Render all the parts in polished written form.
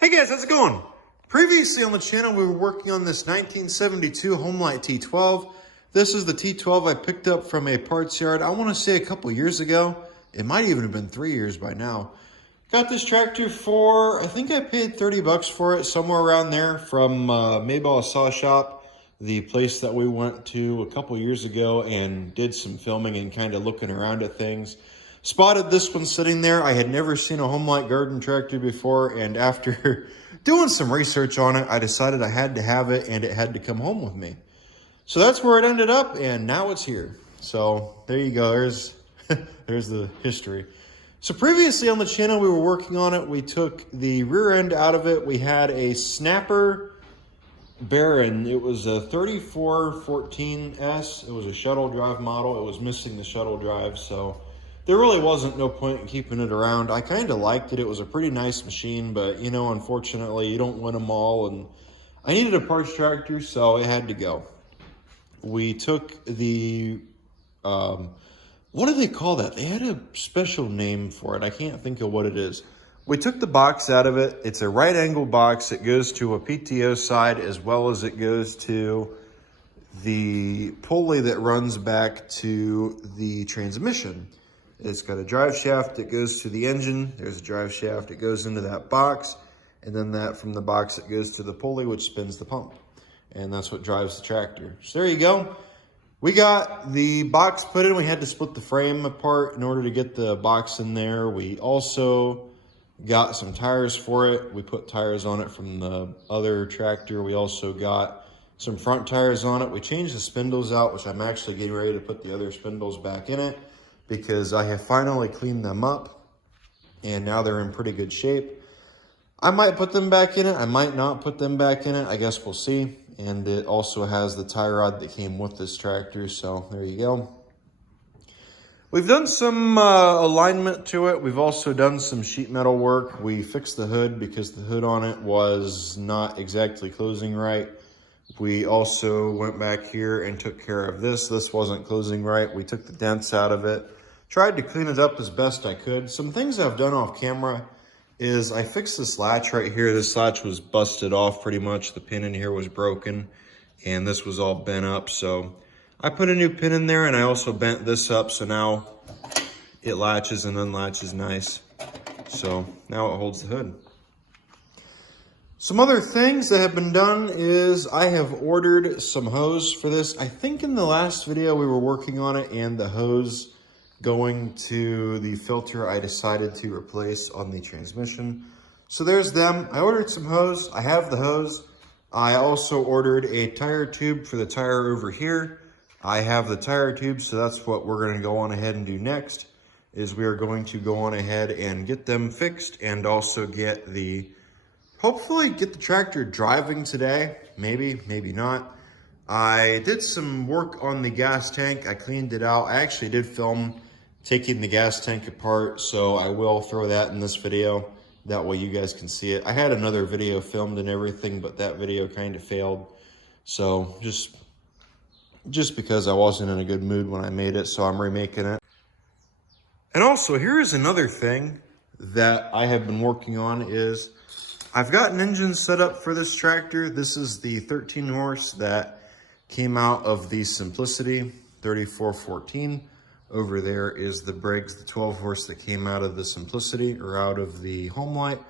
Hey guys, how's it going? Previously on the channel, we were working on this 1972 Homelite T12. This is the T12 I picked up from a parts yard, I want to say a couple years ago. It might even have been 3 years by now. Got this tractor for, I think I paid 30 bucks for it, somewhere around there, from Maybell Saw Shop, the place that we went to a couple years ago and did some filming and kind of looking around at things. Spotted this one sitting there. I had never seen a Homelite garden tractor before, and after doing some research on it, I decided I had to have it and it had to come home with me. So that's where it ended up, and now it's here. So there you go. There's the history. So previously on the channel, we were working on it. We took the rear end out of it. We had a snapper Baron. It was a 3414S. It was a shuttle drive model. It was missing the shuttle drive, so there really wasn't no point in keeping it around. I kind of liked it. It was a pretty nice machine, but you know, unfortunately, you don't win them all, and I needed a parts tractor, so it had to go. We took the, what do they call that? They had a special name for it. I can't think of what it is. We took the box out of it. It's a right angle box. It goes to a PTO side as well as it goes to the pulley that runs back to the transmission. It's got a drive shaft that goes to the engine. There's a drive shaft that goes into that box. And then that from the box, it goes to the pulley, which spins the pump. And that's what drives the tractor. So there you go. We got the box put in. We had to split the frame apart in order to get the box in there. We also got some tires for it. We put tires on it from the other tractor. We also got some front tires on it. We changed the spindles out, which I'm actually getting ready to put the other spindles back in it, because I have finally cleaned them up and now they're in pretty good shape. I might put them back in it. I might not put them back in it. I guess we'll see. And it also has the tie rod that came with this tractor. So there you go. We've done some alignment to it. We've also done some sheet metal work. We fixed the hood because the hood on it was not exactly closing right. We also went back here and took care of this. This wasn't closing right. We took the dents out of it. Tried to clean it up as best I could. Some things I've done off camera is I fixed this latch right here. This latch was busted off pretty much. The pin in here was broken and this was all bent up. So I put a new pin in there and I also bent this up. So now it latches and unlatches nice. So now it holds the hood. Some other things that have been done is I have ordered some hose for this. I think in the last video we were working on it and the hose going to the filter I decided to replace on the transmission. So there's them. I ordered some hose. I have the hose. I also ordered a tire tube for the tire over here. I have the tire tube, so that's what we're going to go on ahead and do next, is we are going to go on ahead and get them fixed and also get the, hopefully get the tractor driving today. Maybe, maybe not. I did some work on the gas tank. I cleaned it out. I actually did film taking the gas tank apart, so I will throw that in this video. That way you guys can see it. I had another video filmed and everything, but that video kind of failed. So just because I wasn't in a good mood when I made it, so I'm remaking it. And also, here is another thing that I have been working on is I've got an engine set up for this tractor. This is the 13 horse that came out of the Simplicity 3414. Over there is the Briggs, the 12 horse that came out of the Simplicity or out of the Homelite.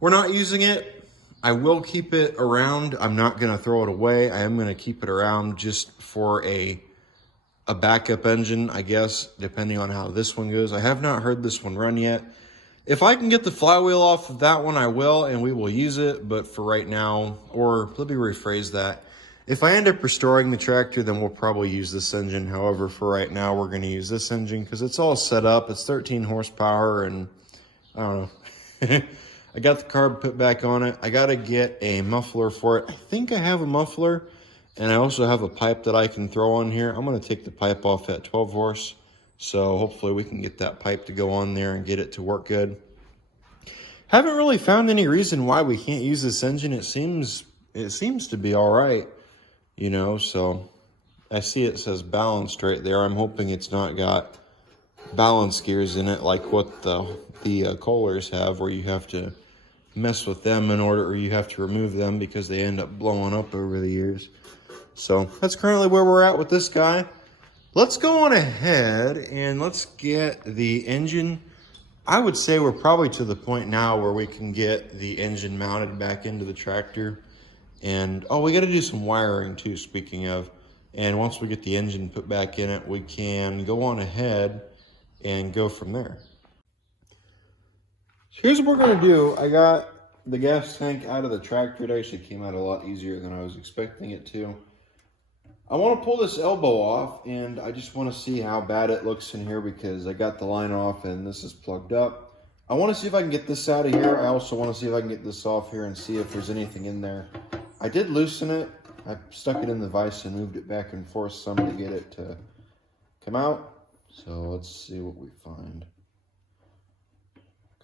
We're not using it. I will keep it around. I'm not going to throw it away. I am going to keep it around just for a backup engine, I guess, depending on how this one goes. I have not heard this one run yet. If I can get the flywheel off of that one, I will, and we will use it. But for right now, or let me rephrase that. If I end up restoring the tractor, then we'll probably use this engine. However, for right now, we're going to use this engine because it's all set up. It's 13 horsepower, and I don't know. I got the carb put back on it. I got to get a muffler for it. I think I have a muffler, and I also have a pipe that I can throw on here. I'm going to take the pipe off at 12 horse. So hopefully we can get that pipe to go on there and get it to work good. Haven't really found any reason why we can't use this engine. It seems to be all right, you know, so I see it says balanced right there. I'm hoping it's not got balance gears in it like what the Kohlers have, where you have to mess with them or you have to remove them because they end up blowing up over the years. So that's currently where we're at with this guy. Let's go on ahead and let's get the engine. I would say we're probably to the point now where we can get the engine mounted back into the tractor. And, oh, we got to do some wiring too, speaking of. And once we get the engine put back in it, we can go on ahead and go from there. So here's what we're going to do. I got the gas tank out of the tractor. It actually came out a lot easier than I was expecting it to. I want to pull this elbow off, and I just want to see how bad it looks in here because I got the line off and this is plugged up. I want to see if I can get this out of here. I also want to see if I can get this off here and see if there's anything in there. I did loosen it. I stuck it in the vise and moved it back and forth some to get it to come out. So let's see what we find.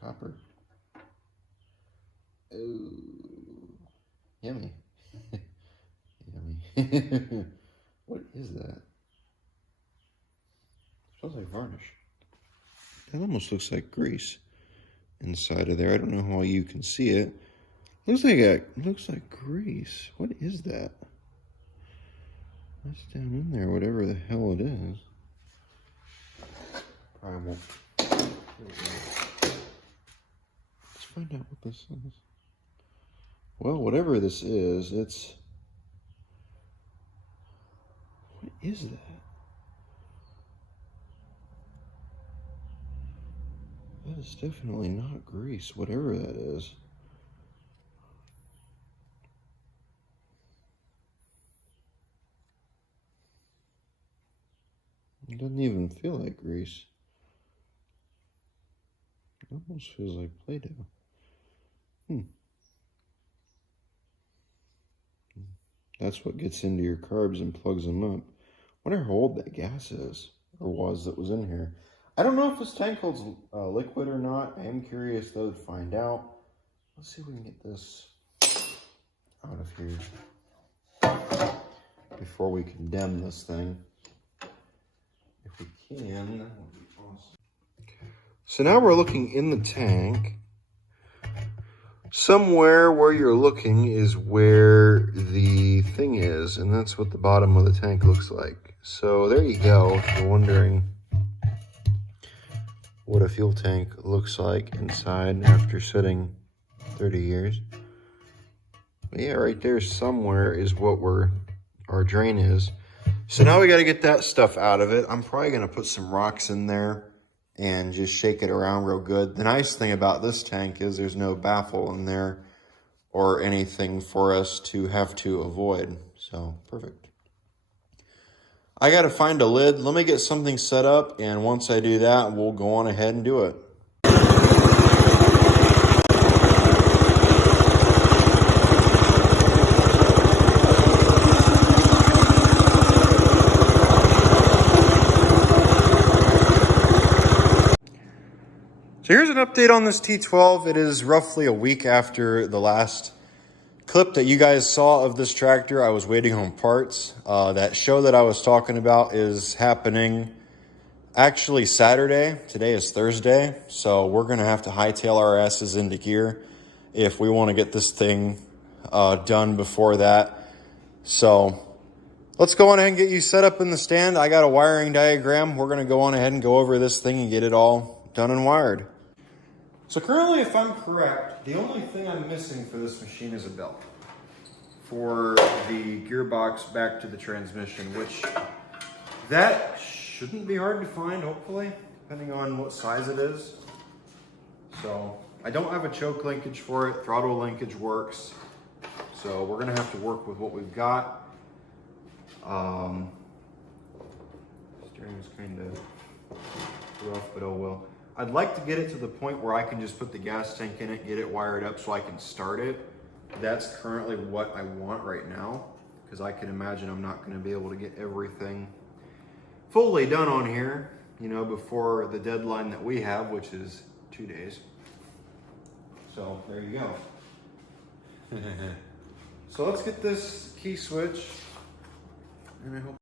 Copper. Ooh, yummy. Yummy. What is that? Smells like varnish. That almost looks like grease inside of there. I don't know how you can see it. Looks like grease. What is that? That's down in there, whatever the hell it is. Probably won't. Let's find out what this is. Well, whatever this is, it's... What is that? That is definitely not grease, whatever that is. It doesn't even feel like grease. It almost feels like Play-Doh. That's what gets into your carbs and plugs them up. I wonder how old that gas is, or was, that was in here. I don't know if this tank holds liquid or not. I am curious though to find out. Let's see if we can get this out of here before we condemn this thing. If we can, that would be awesome. So now we're looking in the tank. Somewhere where you're looking is where the thing is, and that's what the bottom of the tank looks like. So there you go, if you're wondering what a fuel tank looks like inside after sitting 30 years. But yeah, right there somewhere is what our drain is. So now we got to get that stuff out of it. I'm probably going to put some rocks in there and just shake it around real good. The nice thing about this tank is there's no baffle in there or anything for us to have to avoid. So, perfect. I got to find a lid. Let me get something set up, and once I do that, we'll go on ahead and do it. So here's an update on this T12. It is roughly a week after the last clip that you guys saw of this tractor. I was waiting on parts. That show that I was talking about is happening actually Saturday. Today is Thursday, so we're gonna have to hightail our asses into gear if we want to get this thing done before that. So let's go on ahead and get you set up in the stand. I got a wiring diagram. We're gonna go on ahead and go over this thing and get it all done and wired. So currently, if I'm correct, the only thing I'm missing for this machine is a belt for the gearbox back to the transmission, which that shouldn't be hard to find, hopefully, depending on what size it is. So I don't have a choke linkage for it. Throttle linkage works. So we're gonna have to work with what we've got. Steering is kind of rough, but oh well. I'd like to get it to the point where I can just put the gas tank in it, get it wired up so I can start it. That's currently what I want right now, because I can imagine I'm not going to be able to get everything fully done on here, you know, before the deadline that we have, which is 2 days. So there you go. So let's get this key switch, and I hope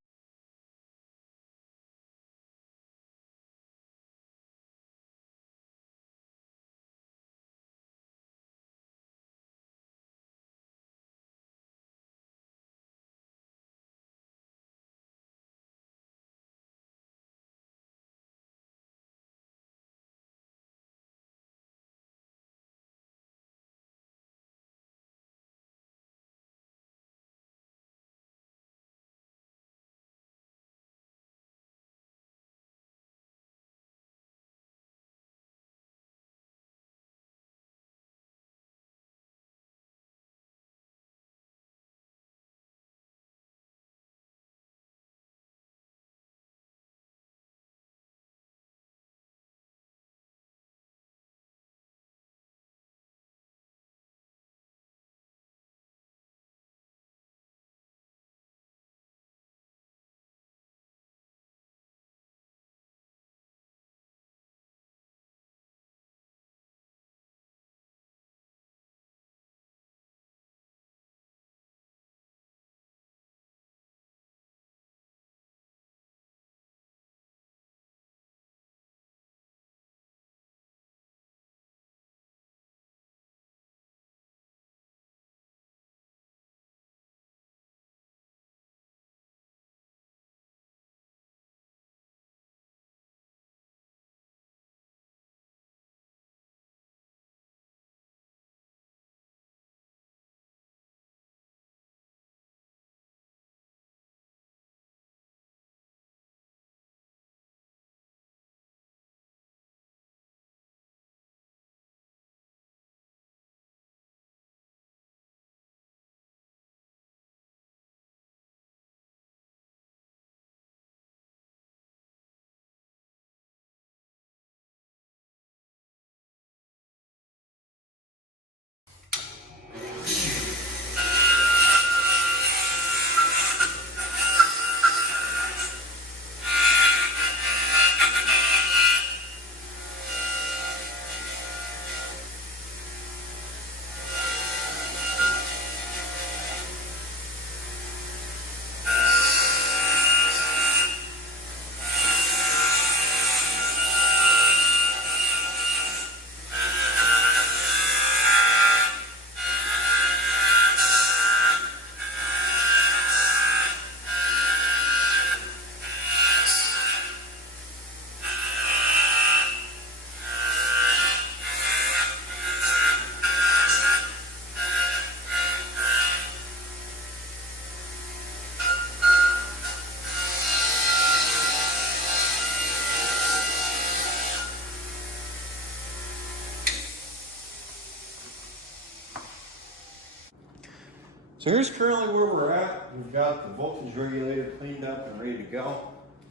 So here's currently where we're at. We've got the voltage regulator cleaned up and ready to go.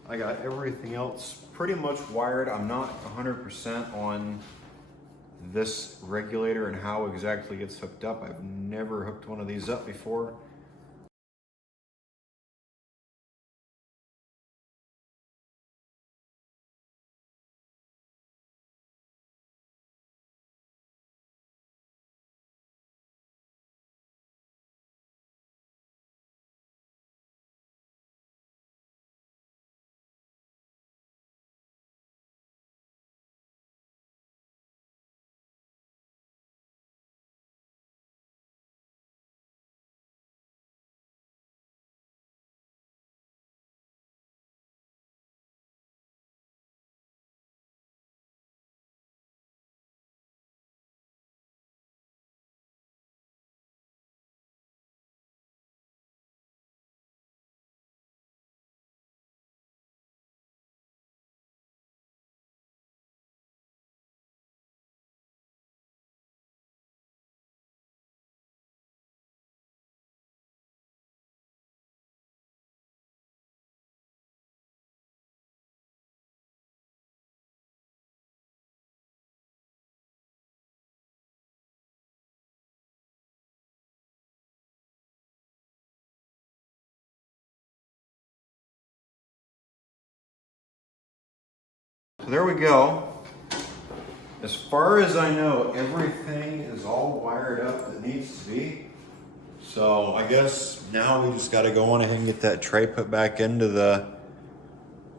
I got everything else pretty much wired. I'm not 100% on this regulator and how exactly it's hooked up. I've never hooked one of these up before. So there we go. As far as I know, everything is all wired up that needs to be. So I guess now we just got to go on ahead and get that tray put back into the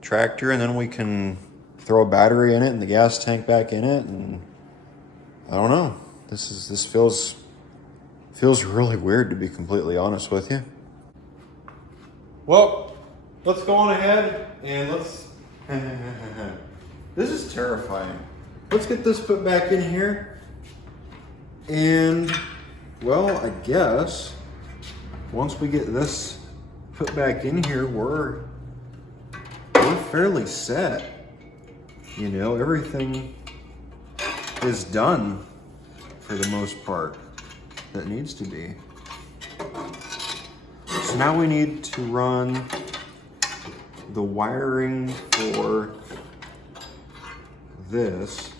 tractor, and then we can throw a battery in it and the gas tank back in it. And I don't know. This feels really weird, to be completely honest with you. Well, let's go on ahead and let's. This is terrifying. Let's get this put back in here. And, well, I guess once we get this put back in here, we're fairly set. You know, everything is done for the most part that needs to be. So now we need to run the wiring for this.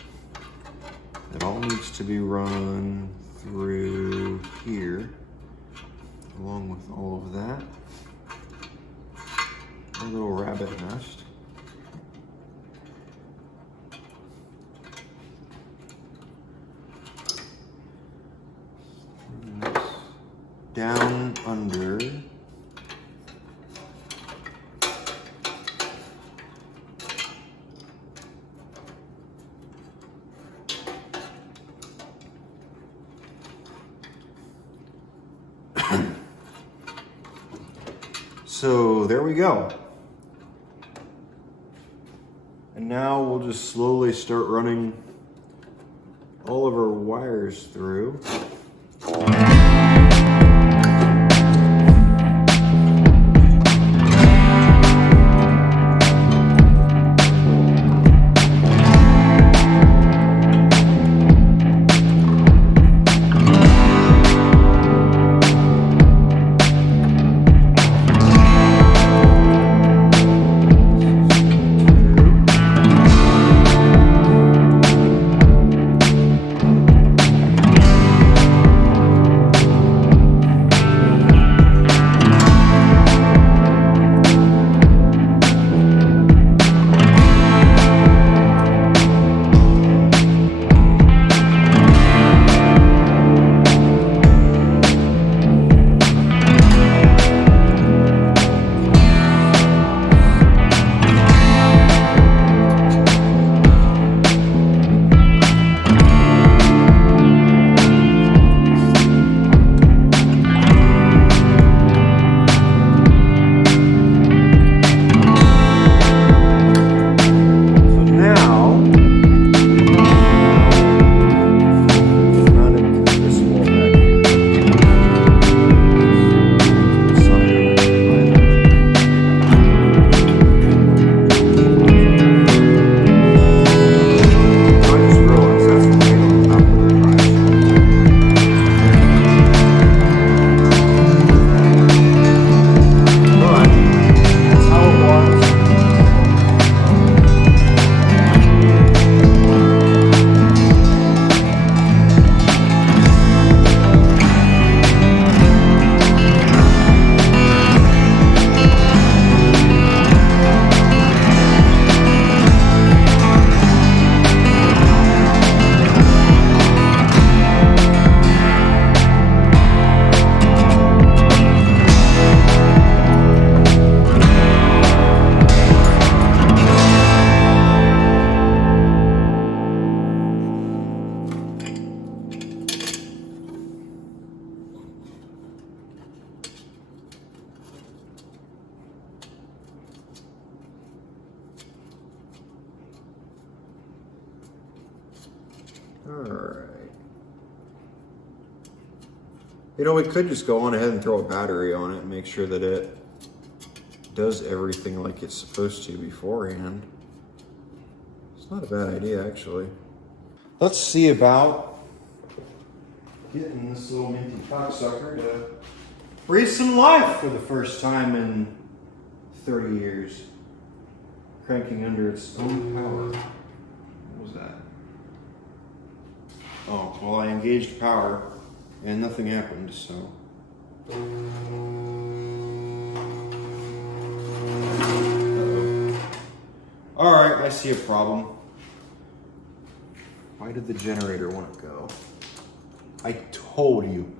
It all needs to be run through here, along with all of that. A little rabbit nest. And that's down under. So there we go. And now we'll just slowly start running all of our wires through. You know, we could just go on ahead and throw a battery on it and make sure that it does everything like it's supposed to beforehand. It's not a bad idea, actually. Let's see about getting this little minty cocksucker to breathe some life for the first time in 30 years. Cranking under its own power. What was that? Oh, well, I engaged power and nothing happened, so. All right, I see a problem. Why did the generator want to go? I told you.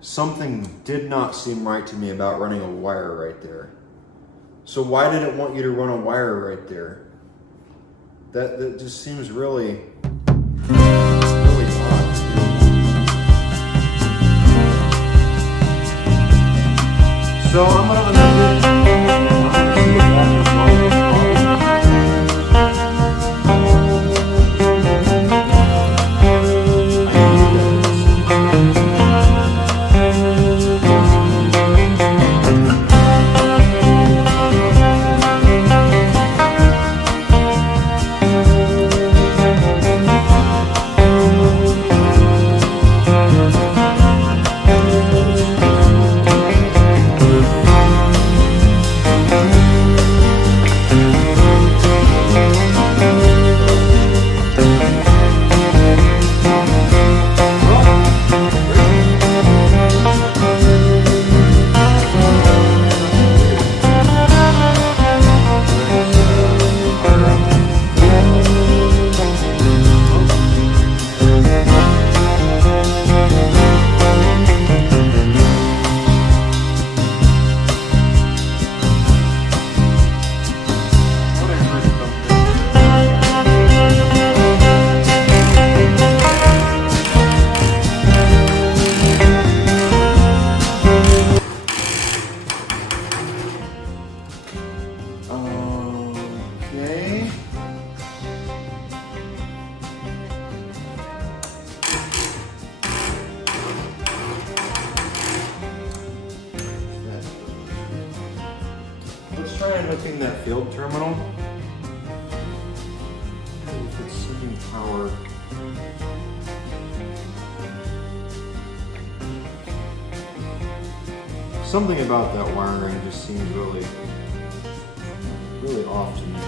Something did not seem right to me about running a wire right there. So why did it want you to run a wire right there? That just seems really odd. So I'm gonna hooking that field terminal. If it's sending power. Something about that wiring just seems really off to me.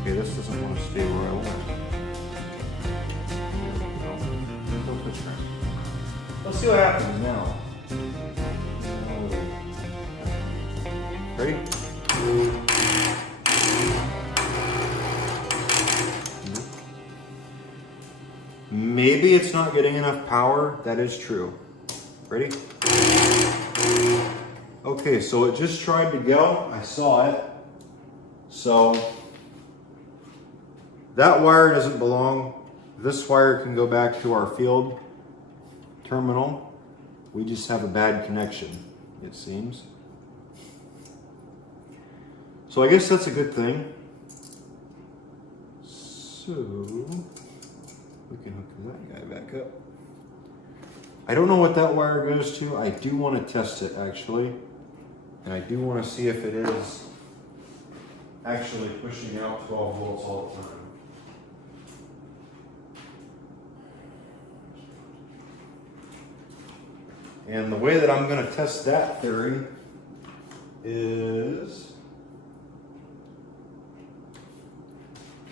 Okay, this doesn't want to stay where I want it. Let's see what happens now. Ready? Maybe it's not getting enough power. That is true. Ready? Okay, so it just tried to go. I saw it. So that wire doesn't belong. This wire can go back to our field terminal. We just have a bad connection, it seems. So I guess that's a good thing. So we can hook that guy back up. I don't know what that wire goes to. I do want to test it actually. And I do want to see if it is actually pushing out 12 volts all the time. And the way that I'm going to test that theory is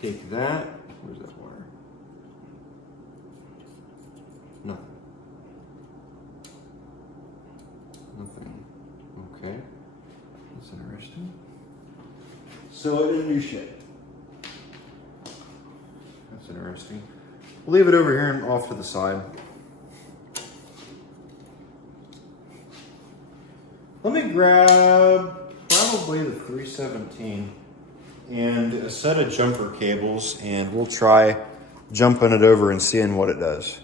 take that. Where's that wire? Nothing. Okay. That's interesting. So it didn't do shit. That's interesting. We'll leave it over here and off to the side. Let me grab probably the 317 and a set of jumper cables, and we'll try jumping it over and seeing what it does.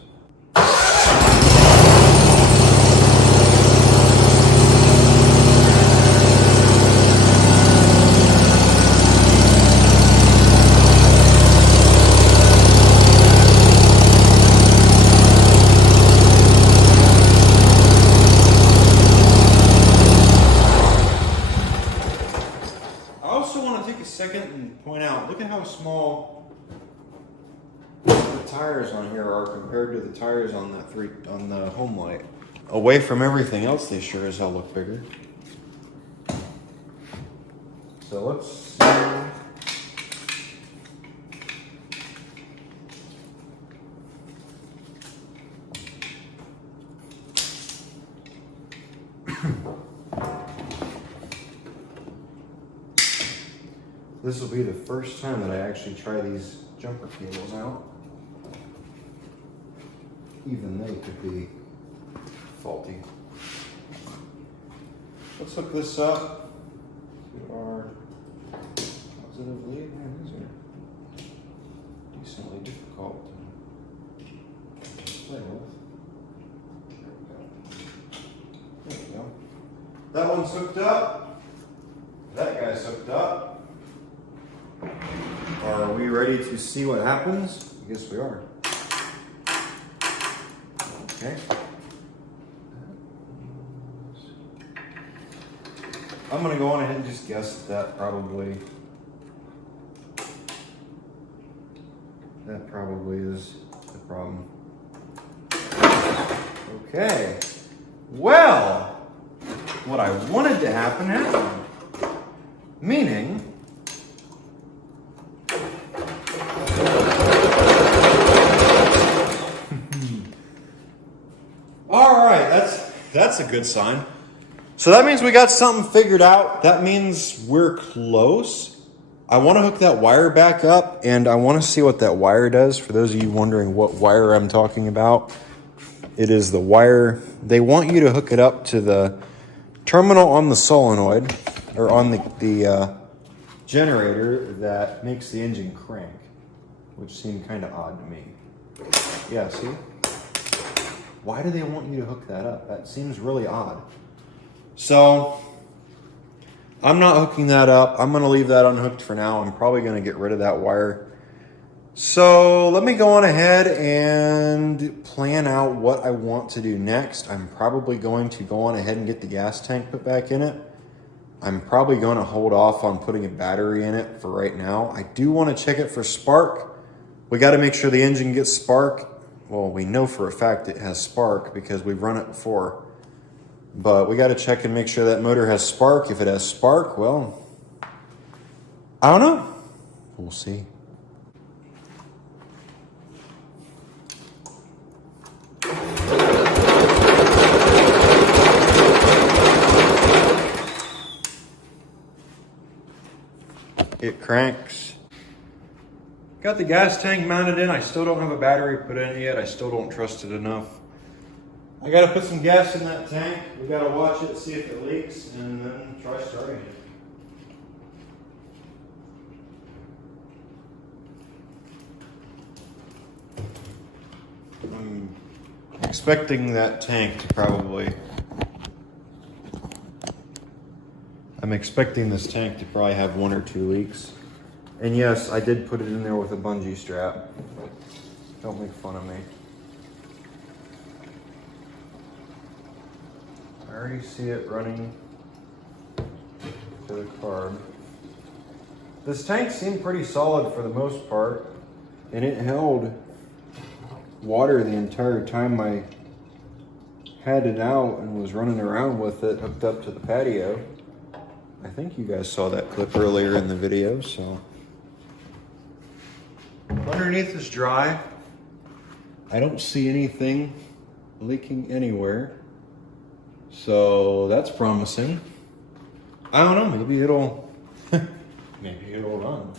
Second and point out, look at how small the tires on here are compared to the tires on the Homelite. Away from everything else, they sure as hell look bigger. So let's see. This will be the first time that I actually try these jumper cables out. Even they could be faulty. Let's hook this up to our positive lead. Man, these are decently difficult to play with. There we go. That one's hooked up. That guy's hooked up. Are we ready to see what happens? I guess we are. Okay. I'm going to go on ahead and just guess that probably is the problem. Okay. Well, what I wanted to happen happened. Meaning, all right, that's a good sign. So that means we got something figured out. That means we're close. I want to hook that wire back up, and I want to see what that wire does. For those of you wondering what wire I'm talking about, it is the wire. They want you to hook it up to the terminal on the solenoid, or on the generator that makes the engine crank, which seemed kind of odd to me. Yeah, see? Why do they want you to hook that up? That seems really odd. So, I'm not hooking that up. I'm going to leave that unhooked for now. I'm probably going to get rid of that wire. So, let me go on ahead and plan out what I want to do next. I'm probably going to go on ahead and get the gas tank put back in it. I'm probably going to hold off on putting a battery in it for right now. I do want to check it for spark. We got to make sure the engine gets spark. Well, we know for a fact it has spark because we've run it before. But we got to check and make sure that motor has spark. If it has spark, well, I don't know. We'll see. It cranks. Got the gas tank mounted in. I still don't have a battery put in yet. I still don't trust it enough. I got to put some gas in that tank. We got to watch it, see if it leaks, and then try starting it. I'm expecting that tank to probably... I'm expecting this tank to probably have 1 or 2 leaks. And yes, I did put it in there with a bungee strap. Don't make fun of me. I already see it running to the carb. This tank seemed pretty solid for the most part, and it held water the entire time I had it out and was running around with it hooked up to the patio. I think you guys saw that clip earlier in the video, so. Underneath is dry. I don't see anything leaking anywhere. So that's promising. I don't know, maybe it'll run.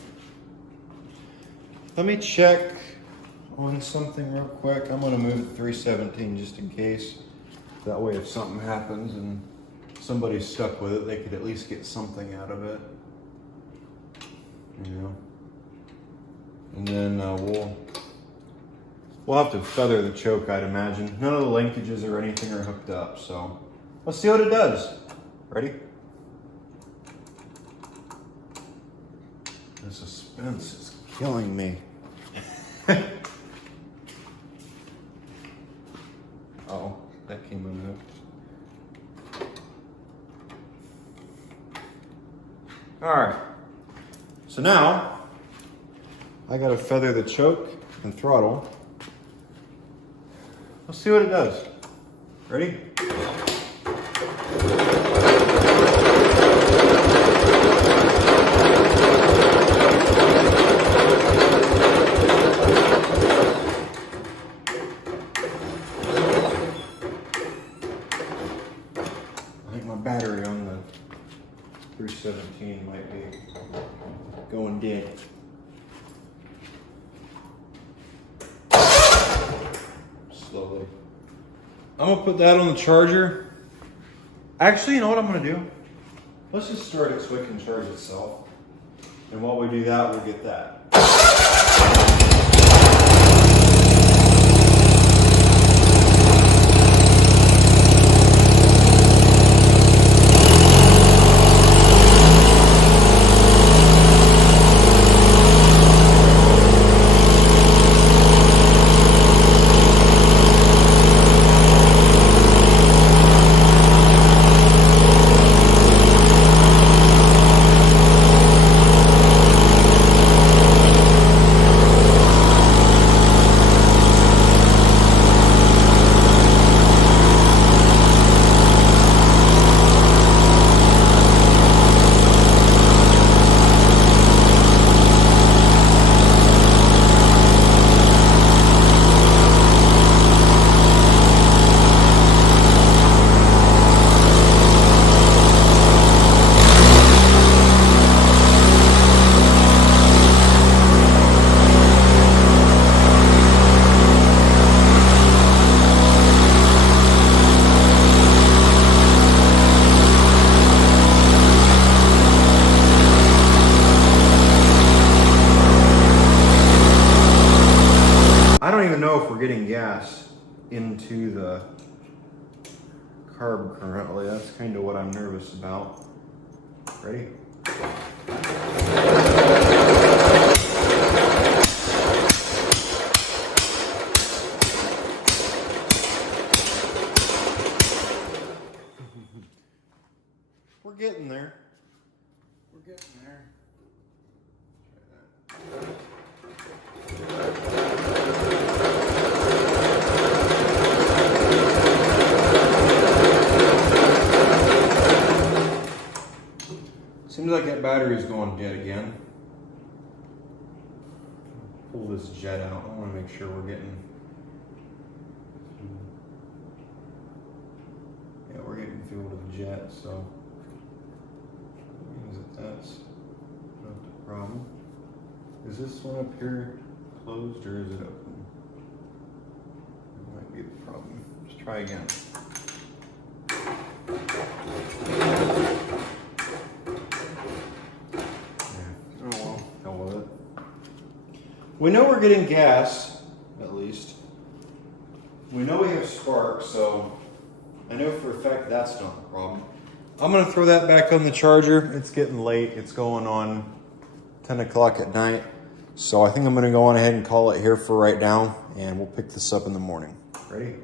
Let me check on something real quick. I'm gonna move the 317 just in case. That way if something happens and somebody's stuck with it, they could at least get something out of it. You know? And then We'll have to feather the choke, I'd imagine. None of the linkages or anything are hooked up, so let's see what it does. Ready? The suspense is killing me. Oh, that came unhooked. All right, so now I gotta feather the choke and throttle. Let's see what it does. Ready? I think my battery on the 317 might be going dead. Slowly. I'm gonna put that on the charger. Actually, you know what I'm gonna do? Let's just start it so it can charge itself. And while we do that, we'll get that. I don't even know if we're getting gas into the carb currently. That's kind of what I'm nervous about. Ready? We're getting there. We're getting there. Seems like that battery's going dead again. Pull this jet out. I want to make sure we're getting. Yeah, we're getting fuel to the jet, so. Means that's not the problem. Is this one up here closed or is it open? That might be the problem. Let's try again. We know we're getting gas, at least. We know we have spark, so I know for a fact that's not the problem. I'm gonna throw that back on the charger. It's getting late. It's going on 10 o'clock at night. So I think I'm gonna go on ahead and call it here for right now, and we'll pick this up in the morning. Ready?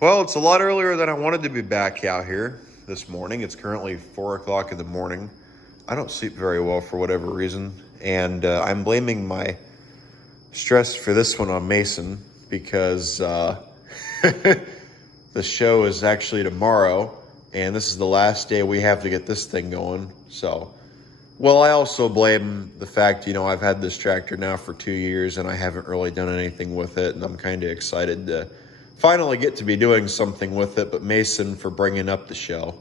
Well, it's a lot earlier than I wanted to be back out here this morning. It's currently 4 o'clock in the morning. I don't sleep very well for whatever reason. And I'm blaming my stress for this one on Mason because the show is actually tomorrow. And this is the last day we have to get this thing going. So, well, I also blame the fact, you know, I've had this tractor now for 2 years and I haven't really done anything with it. And I'm kind of excited to finally get to be doing something with it, but Mason for bringing up the show.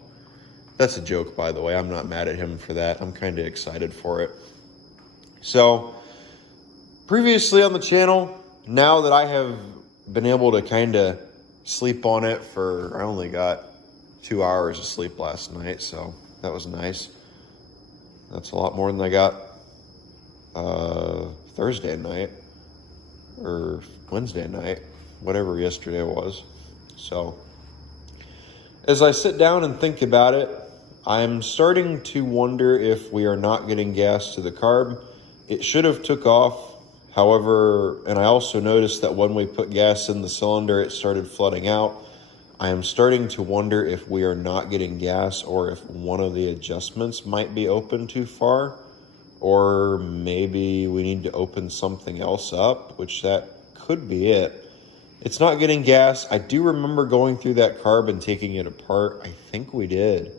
That's a joke, by the way. I'm not mad at him for that. I'm kind of excited for it. So, previously on the channel, now that I have been able to kind of sleep on it I only got 2 hours of sleep last night, so that was nice. That's a lot more than I got Thursday night or Wednesday night, whatever yesterday was. So as I sit down and think about it, I'm starting to wonder if we are not getting gas to the carb. It should have took off. However, and I also noticed that when we put gas in the cylinder, it started flooding out. I am starting to wonder if we are not getting gas or if one of the adjustments might be open too far, or maybe we need to open something else up, which that could be it. It's not getting gas. I do remember going through that carb and taking it apart. I think we did,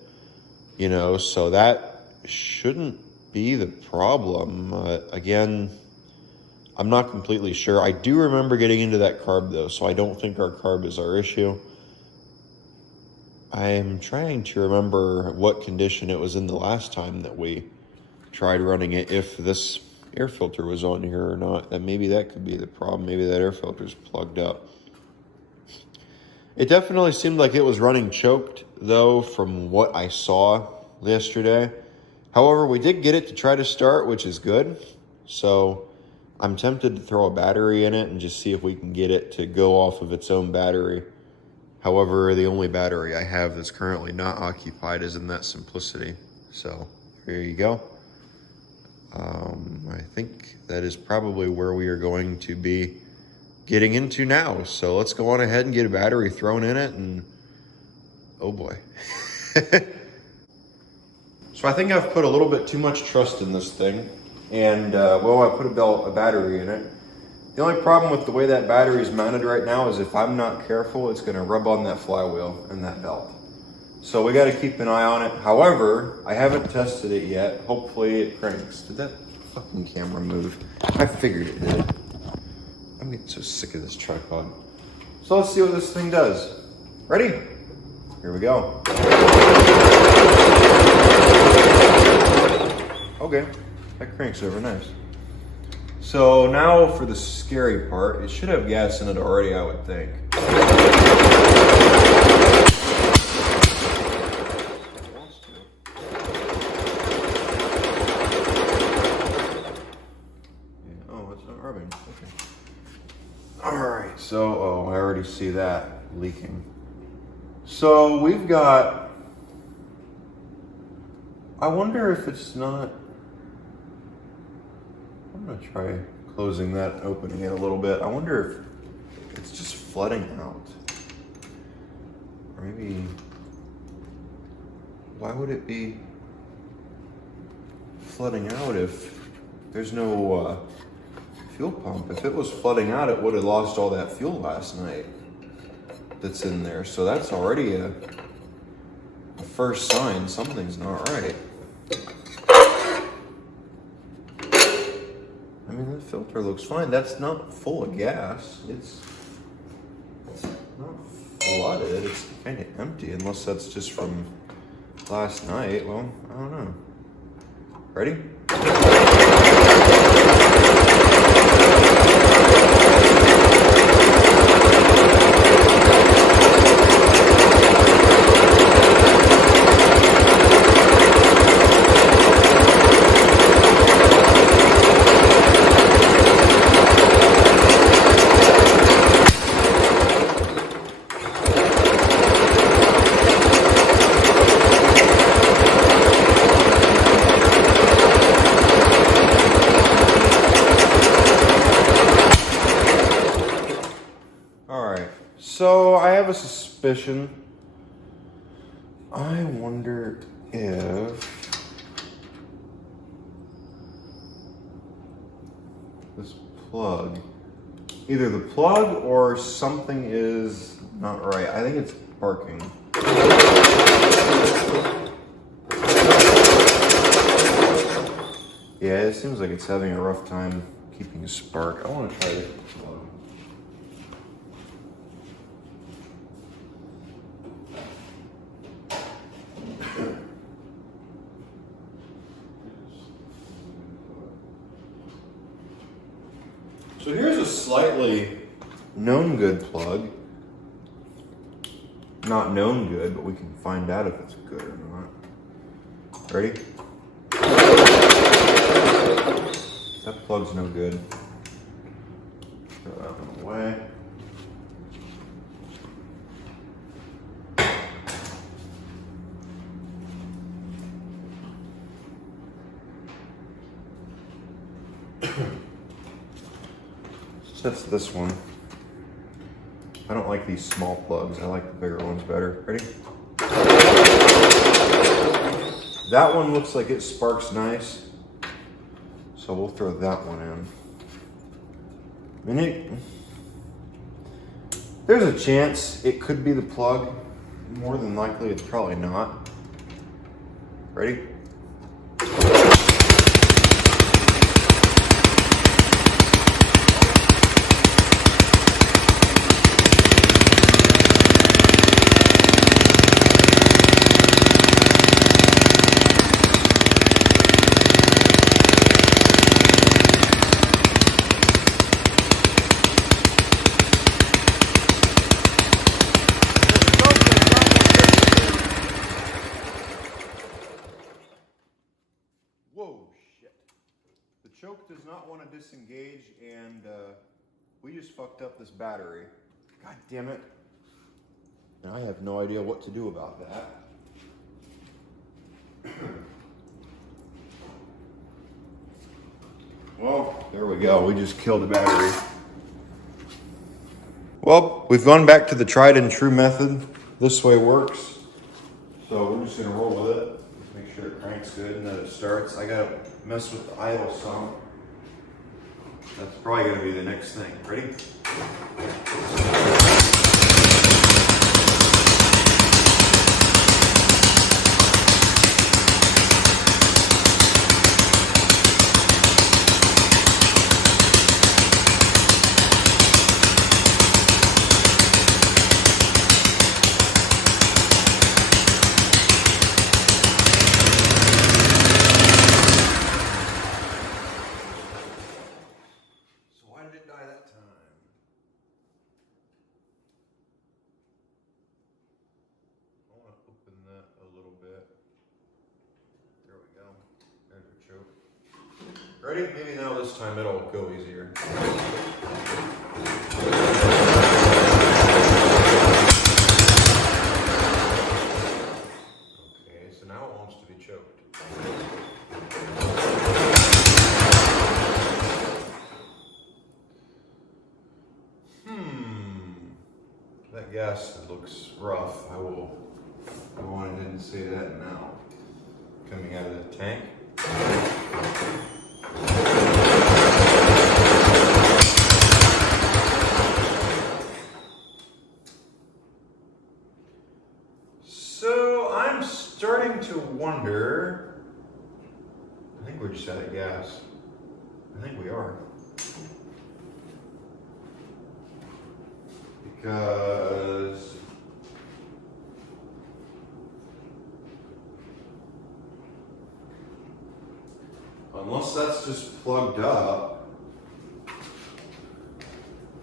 so that shouldn't be the problem. Again, I'm not completely sure. I do remember getting into that carb though, so I don't think our carb is our issue. I'm trying to remember what condition it was in the last time that we tried running it, if this air filter was on here or not. That maybe that could be the problem. Maybe that air filter's plugged up. It definitely seemed like it was running choked though from what I saw yesterday. However, we did get it to try to start, which is good. So I'm tempted to throw a battery in it and just see if we can get it to go off of its own battery. However, the only battery I have that's currently not occupied is in that Simplicity. So here you go. I think that is probably where we are going to be getting into now. So let's go on ahead and get a battery thrown in it, and oh boy. So I think I've put a little bit too much trust in this thing, and I put a battery in it. The only problem with the way that battery is mounted right now is if I'm not careful, it's gonna rub on that flywheel and that belt. So we gotta keep an eye on it. However, I haven't tested it yet. Hopefully it cranks. Did that fucking camera move? I figured it did. I'm getting so sick of this tripod. So let's see what this thing does. Ready? Here we go. Okay, that cranks over nice. So now for the scary part. It should have gas in it already, I would think. Oh, it's not rubbing. Okay. Alright, so, I already see that leaking. So we've got, I wonder if it's not, I'm gonna try closing that and opening it a little bit. I wonder if it's just flooding out. Or maybe, why would it be flooding out if there's no fuel pump? If it was flooding out, it would have lost all that fuel last night that's in there. So that's already a first sign something's not right. I mean, the filter looks fine. That's not full of gas. It's not flooded. It's kind of empty, unless that's just from last night. Well, I don't know. Ready? So I have a suspicion. I wonder if this plug, either the plug or something is not right. I think it's barking. Yeah, it seems like it's having a rough time keeping a spark. I want to try this plug. So here's a slightly known good plug. not known good, but we can find out if it's good or not. Ready? That plug's no good. Throw that one away. That's this one. I don't like these small plugs. I like the bigger ones better. Ready? That one looks like it sparks nice. So we'll throw that one in. And there's a chance it could be the plug. More than likely, it's probably not. Ready? Whoa, shit. The choke does not want to disengage, and we just fucked up this battery. God damn it. And I have no idea what to do about that. Well, there we go. We just killed the battery. Well, we've gone back to the tried and true method. This way works. So we're just gonna roll with it. Make sure it cranks good and that it starts. I gotta mess with the idle some. That's probably gonna be the next thing. Ready? Ready? Maybe now this time it'll go easier. Okay, so now it wants to be choked. That gas looks rough. I will go on ahead and say that now. Coming out of the tank. So I'm starting to wonder, I think we're just out of gas. I think we are. Because unless that's just plugged up.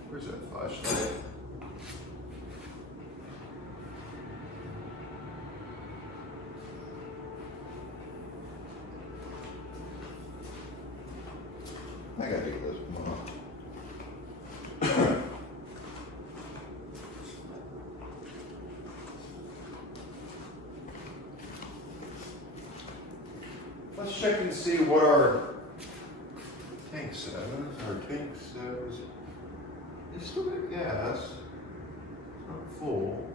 Where's that flashlight? I gotta take this one off. Let's check and see what our tank says. Our tank says it's still got gas. It's not full.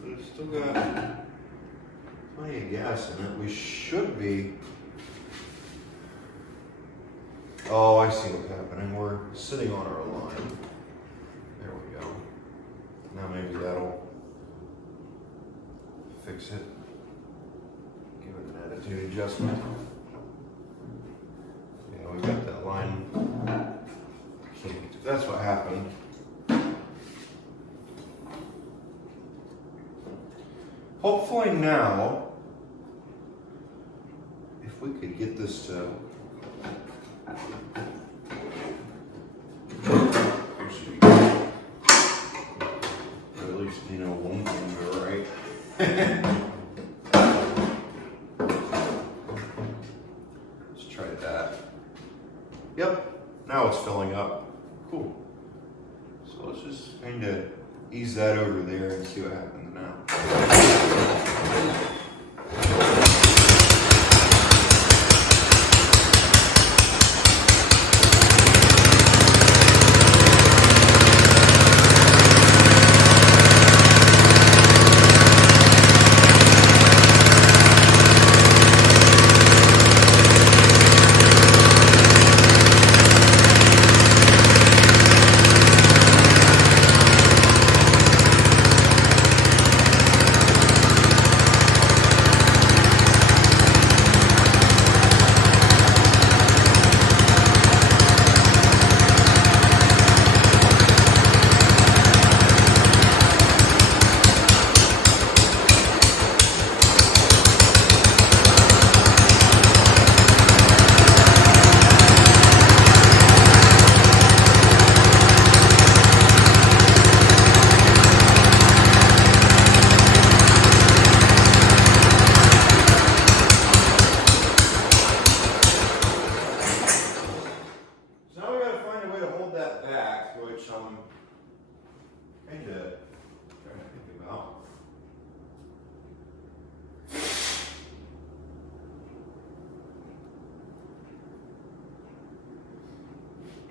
But it's still got plenty of gas in it. We should be. Oh, I see what's happening. We're sitting on our line. There we go. Now maybe that'll fix it. Give it an attitude adjustment. Yeah, we got that line kinked. That's what happened. Hopefully now, if we could get this to Let's try that. Yep, now it's filling up. Cool. So let's just kind of ease that over there and see what happens now.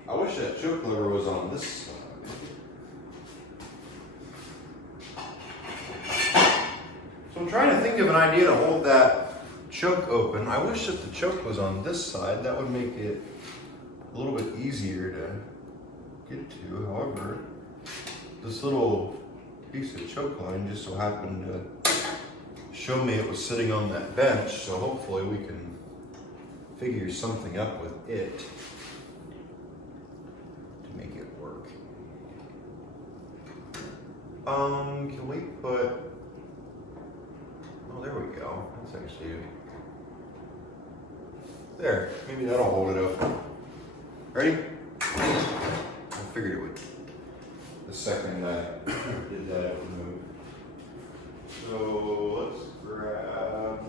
I wish that choke lever was on this side. So I'm trying to think of an idea to hold that choke open. I wish that the choke was on this side. That would make it a little bit easier to get to. However, this little piece of choke line just so happened to show me it was sitting on that bench. So hopefully we can figure something up with it. Make it work. Can we put, oh, there we go. That's actually, there, maybe that'll hold it open. Ready? I figured it would. The second I did that, it would move. So let's grab,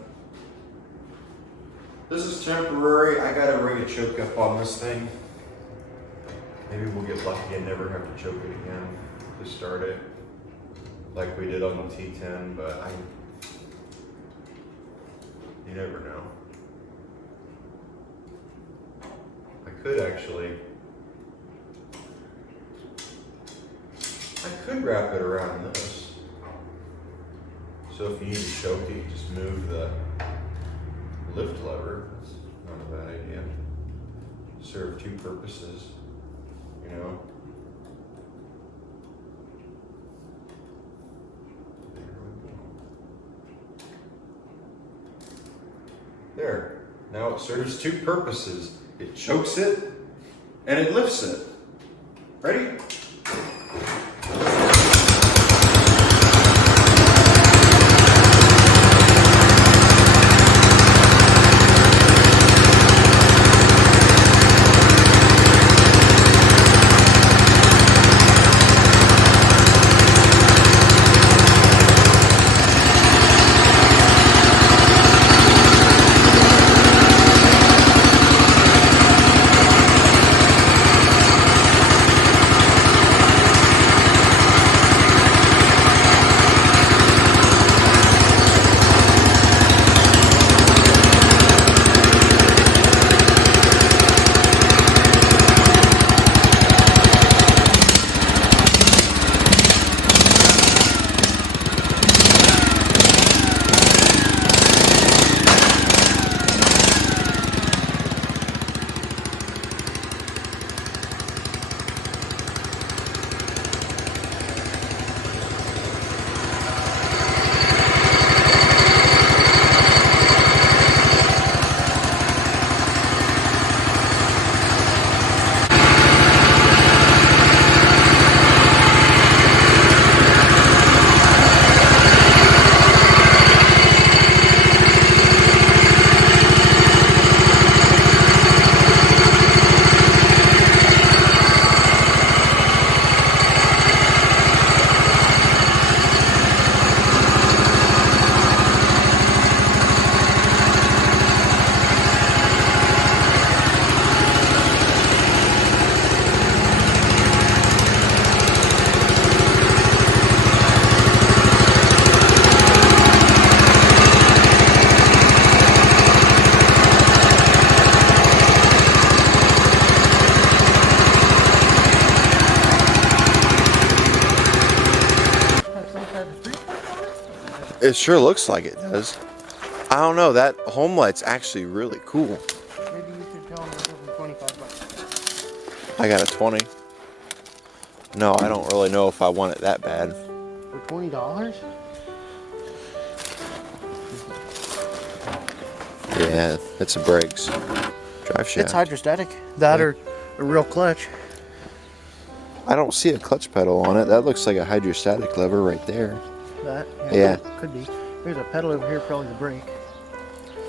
this is temporary. I gotta rig a choke up on this thing. Maybe we'll get lucky and never have to choke it again to start it, like we did on the T10, but you never know. I could wrap it around this. So if you need to choke it, you just move the lift lever. That's not a bad idea. Serve two purposes. You know, there. Now it serves two purposes. It chokes it and it lifts it. Ready? It sure looks like it does. I don't know, that Homelite's actually really cool. Maybe you should tell them to give them 25 bucks. I got a 20. No, I don't really know if I want it that bad. For $20? Yeah, it's a brakes. Drive shaft. It's hydrostatic. That or a real clutch. I don't see a clutch pedal on it. That looks like a hydrostatic lever right there. That? Yeah. Could be. There's a pedal over here, probably the brake.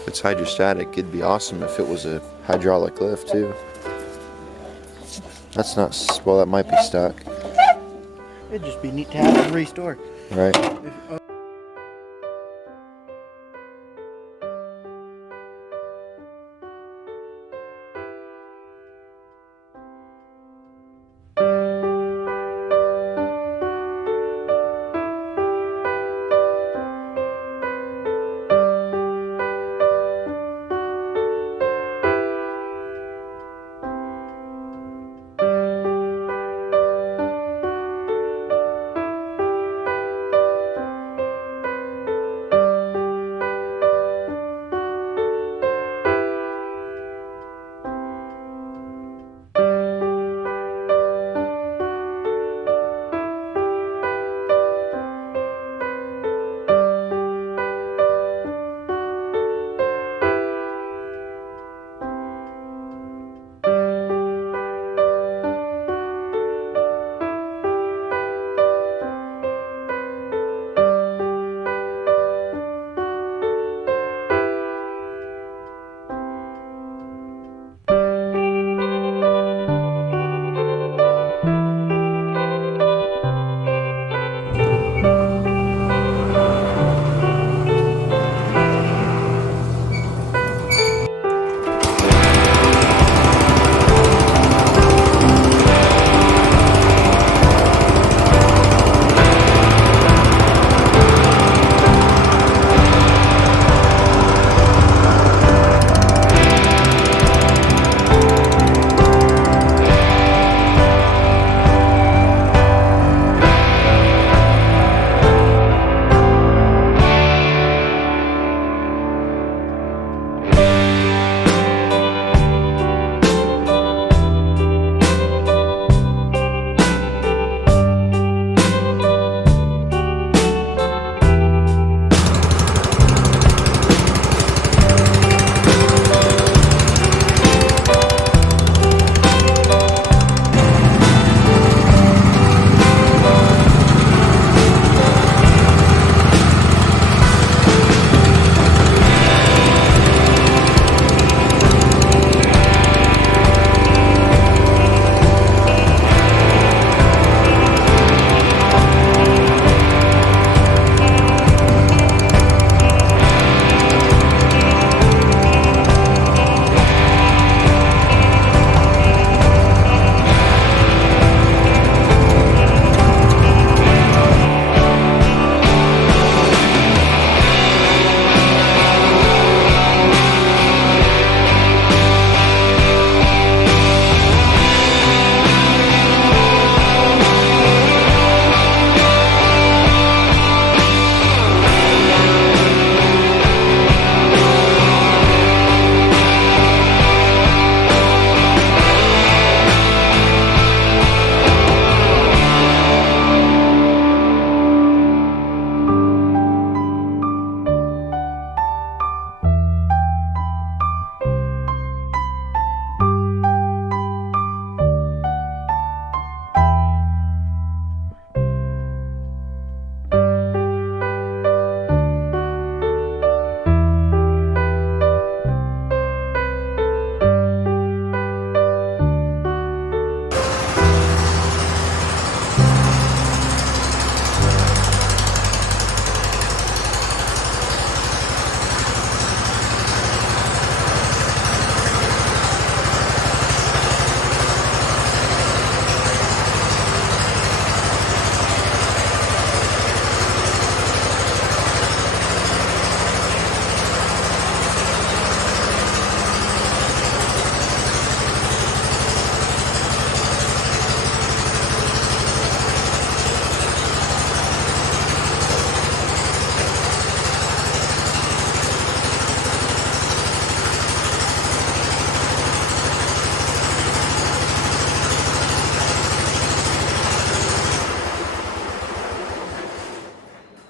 If it's hydrostatic, it'd be awesome if it was a hydraulic lift too. That's not, well, that might be stuck. It'd just be neat to have and restore. Right.